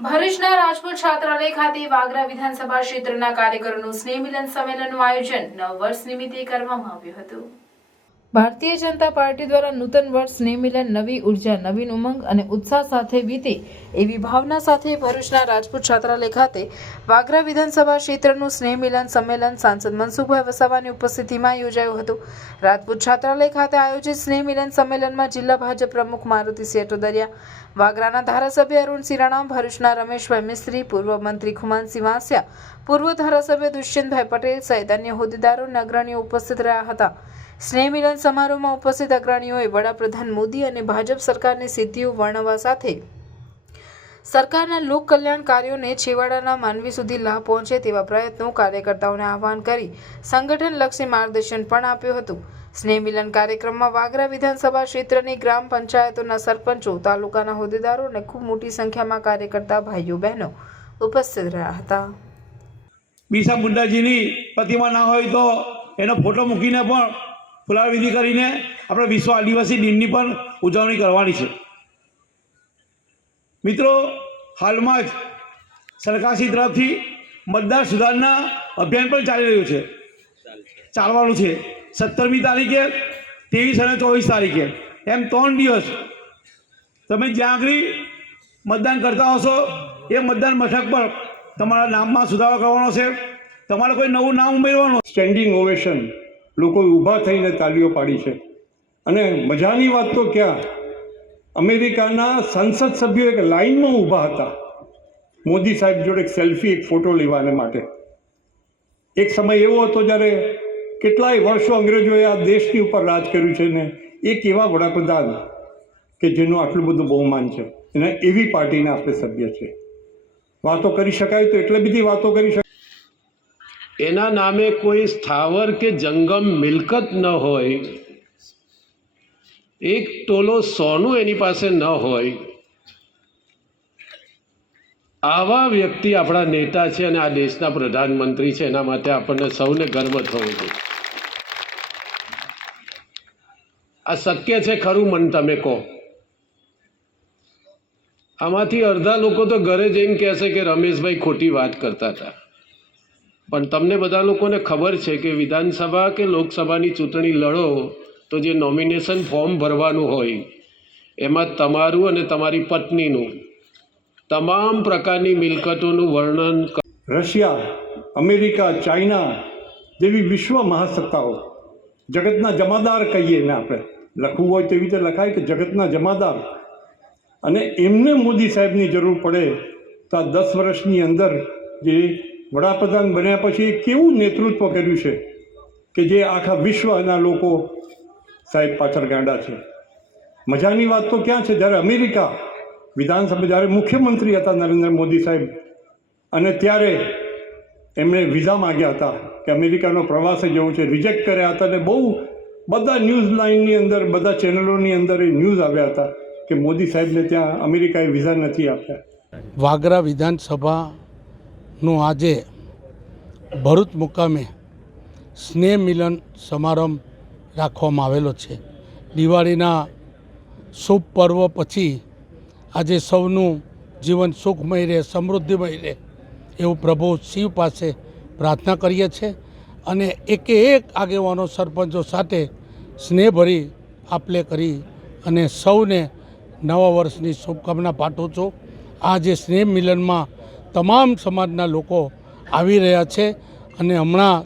ભરૂચના રાજપૂત છાત્રાલય ખાતે વાગરા વિધાનસભા ક્ષેત્રના કાર્યકરોનું સ્નેહ મિલન સંમેલનનું આયોજન નવ વર્ષ નિમિત્તે કરવામાં આવ્યું હતું। ભારતીય જનતા પાર્ટી દ્વારા નૂતન વર્ષ સ્નેહ મિલન નવી ઉર્જા, નવીન ઉમંગ અને ઉત્સાહ સાથે વીતે એવી ભાવના સાથે ભરૂચના રાજપૂત છાત્રાલય ખાતે વાગરા વિધાનસભા ક્ષેત્રનું સ્નેહ મિલન સંમેલન સાંસદ મનસુખભાઈ વસાવાની ઉપસ્થિતિમાં યોજાયું હતું। રાજપૂત છાત્રાલય ખાતે આયોજિત સ્નેહ મિલન સંમેલનમાં જિલ્લા ભાજપ પ્રમુખ મારુતિ સેટોદરિયા, વાગરાના ધારાસભ્ય અરુણસિંહ રાણા, ભરૂચના રમેશભાઈ મિસ્ત્રી, પૂર્વ મંત્રી ખુમાનસિંહ વાંસિયા, પૂર્વ ધારાસભ્ય દુષ્યંતભાઈ પટેલ સહિત અન્ય હોદ્દેદારો અને અગ્રણીઓ ઉપસ્થિત રહ્યા હતા। સ્નેહ મિલન સમારોહમાં ઉપસ્થિત અગ્રણીઓએ વડાપ્રધાન મોદી અને ભાજપ સરકારની સિદ્ધિઓ વર્ણવવા સાથે સરકારના લોક કલ્યાણ કાર્યોને છેવાડાના માનવી સુધી લાભ પહોંચે તેવા પ્રયત્નો કાર્યકર્તાઓને આહવાન કરી સંગઠનલક્ષી માર્ગદર્શન પણ આપ્યું હતું। સ્નેહ મિલન કાર્યક્રમમાં વાગરા વિધાનસભા ક્ષેત્રની ગ્રામ પંચાયતોના સરપંચો, તાલુકાના હોદ્દેદારો અને ખૂબ મોટી સંખ્યામાં કાર્યકર્તા ભાઈઓ બહેનો ઉપસ્થિત રહ્યા હતા। બિરસા મુંડાજીની પ્રતિમા ના હોય તો એનો ફોટો મૂકીને પણ ફુલારવિધિ કરીને આપણે વિશ્વ આદિવાસી દિનની પણ ઉજવણી કરવાની છે। મિત્રો, હાલમાં જ સરકારશ્રી તરફથી મતદાર સુધારણા અભિયાન પણ ચાલી રહ્યું છે, ચાલવાનું છે 17મી તારીખે, 23 અને 24 તારીખે, એમ 3 દિવસ તમે જ્યાં આગળ મતદાન કરતા હશો એ મતદાન મથક પર તમારા નામમાં સુધારો કરવાનો છે, તમારે કોઈ નવું નામ ઉમેરવાનું। સ્ટેન્ડિંગ ઓવેશન, લોકો ઊભા થઈને તાળીઓ પાડી છે। અને મજાની વાત તો ક્યાં, અમેરિકાના સંસદ સભ્યો એક લાઇનમાં ઊભા હતા મોદી સાહેબ જોડે એક સેલ્ફી, એક ફોટો લેવાને માટે। એક સમય એવો હતો જ્યારે કેટલાય વર્ષો અંગ્રેજોએ આ દેશની ઉપર રાજ કર્યું છે ને એક એવા વડાપ્રધાન કે જેનું આટલું બધું બહુમાન છે, અને એવી પાર્ટીના આપણે સભ્ય છે। વાતો કરી શકાય તો એટલે બધી વાતો કરી શકાય। એના નામે કોઈ સ્થાવર કે જંગમ મિલકત ન હોય, એક તોલો સોનું એની પાસે ન હોય, આવા વ્યક્તિ આપણા નેતા છે અને આ દેશના પ્રધાનમંત્રી છે। એના માટે આપણને સૌને ગર્વ થવો જોઈએ। આ શક્ય છે ખરું? મન તમે કહો। આમાંથી અડધા લોકો તો ઘરે જઈને કહેશે કે રમેશભાઈ ખોટી વાત કરતા હતા, પણ તમને બધા લોકોને ખબર છે કે વિધાનસભા કે લોકસભાની ચૂંટણી લડો તો જે નોમિનેશન ફોર્મ ભરવાનું હોય એમાં તમારું અને તમારી પત્નીનું તમામ પ્રકારની મિલકતોનું વર્ણન। રશિયા, અમેરિકા, ચાઇના જેવી વિશ્વ મહાસત્તાઓ, જગતના જમાદાર કહીએ ને આપણે, લખવું હોય તેવી રીતે લખાય કે જગતના જમાદાર, અને એમને મોદી સાહેબની જરૂર પડે તો આ 10 વર્ષની અંદર જે વડાપ્રધાન બન્યા પછી કેવું નેતૃત્વ કર્યું છે કે જે આખા વિશ્વના લોકો સાહેબ પાછળ ગાંડા છે। મજાની વાત તો ક્યાં છે, જ્યારે અમેરિકા વિધાનસભા, જ્યારે મુખ્યમંત્રી હતા નરેન્દ્ર મોદી સાહેબ, અને ત્યારે એમણે વિઝા માગ્યા હતા કે અમેરિકાનો પ્રવાસે જવું છે, રિજેક્ટ કર્યા હતા, અને બહુ બધા ન્યૂઝ લાઇનની અંદર, બધા ચેનલોની અંદર એ ન્યૂઝ આવ્યા હતા કે મોદી સાહેબને ત્યાં અમેરિકાએ વિઝા નથી આપ્યા। વાગરા વિધાનસભાનું આજે ભરૂચ મુકામે સ્નેહ મિલન સમારંભ રાખવામાં આવેલો છે। દિવાળીના શુભ પર્વ પછી આજે સૌનું જીવન સુખમય રહે, સમૃદ્ધિમય રહે એવું પ્રભુ શિવ પાસે પ્રાર્થના કરીએ છીએ, અને એકે એક આગેવાનો સરપંચો સાથે સ્નેહભરી આપલે કરી અને સૌને નવા વર્ષની શુભકામના પાઠવું છું। આ જે સ્નેહ મિલનમાં તમામ સમાજના લોકો આવી રહ્યા છે, અને હમણાં